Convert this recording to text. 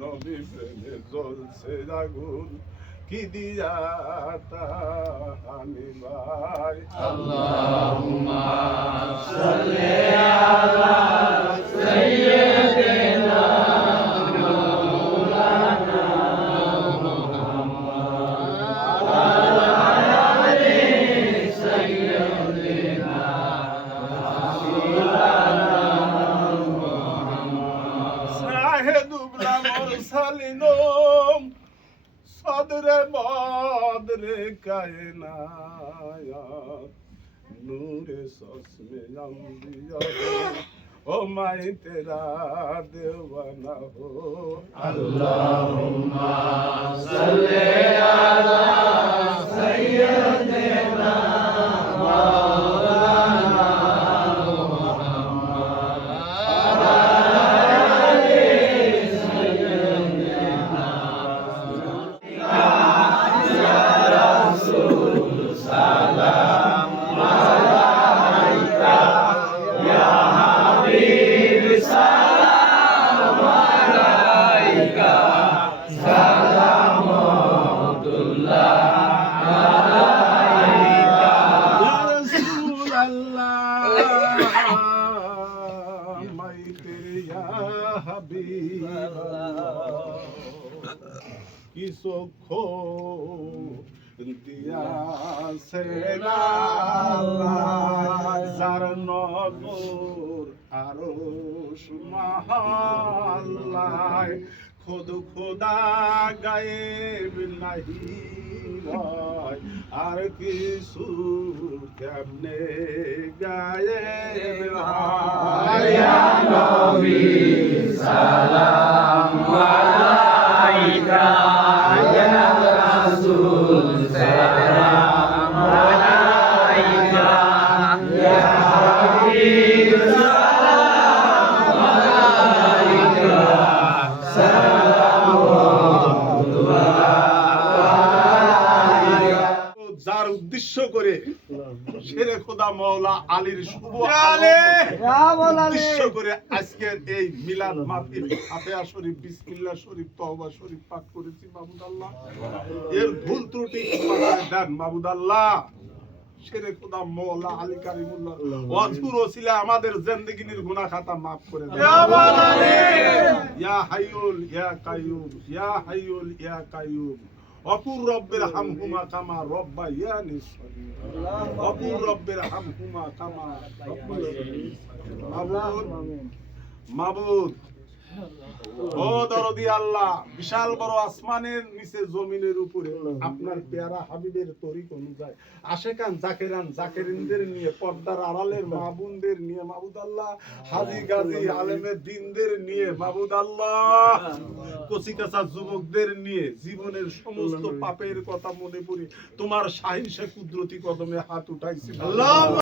নবী প্রেমে জ্বলছে আগুন কি দিয়া আমি ভাই আল্লাহ মুরসালিনম সদরে বদরে কায়নায়াত নূরে সসমে আম্বিয়া ও মাই তেরা দেওয়ানা হো। ইয়া কি সখ দিয়া সেনা যার নগর আরও সুমাহাল্লায় খোদ খোদা গায়েব নাহি আর কিছু কেমনে গায়েব Saya. উদ্দেশ্য করে শেরে খোদা মৌলা আলীর শুভ উদ্দেশ্য করে আজকের এই মিলাদ মাহফিল ফাতিহা শরীফ বিসমিল্লাহ শরীফ তওবা শরীফ পাঠ করেছি মাহমুদ আল্লাহ এর ভুল ত্রুটি ক্ষমা দেন মাহমুদ আল্লাহ শেরে খোদা মৌলা আলী কারিমুল্লাহ অজুর ওসিলা আমাদের জিন্দেগির গুনাহ খাতা maaf করে দেন। ইয়া হাইয়ুল ইয়া কাইয়ুম ইয়া হাইয়ুল ইয়া কাইয়ুম। অপুর রব্বের হামহুমা কামা রব্বা ইয়ানি অপুর রব্বের হামহুমা কামা মাবুদ মাবুদ। যুবকদের নিয়ে জীবনের সমস্ত পাপের কথা মনে পড়ে। তোমার সাহিংসে কুদরতি কদমে হাত উঠাইছি আল্লাহ!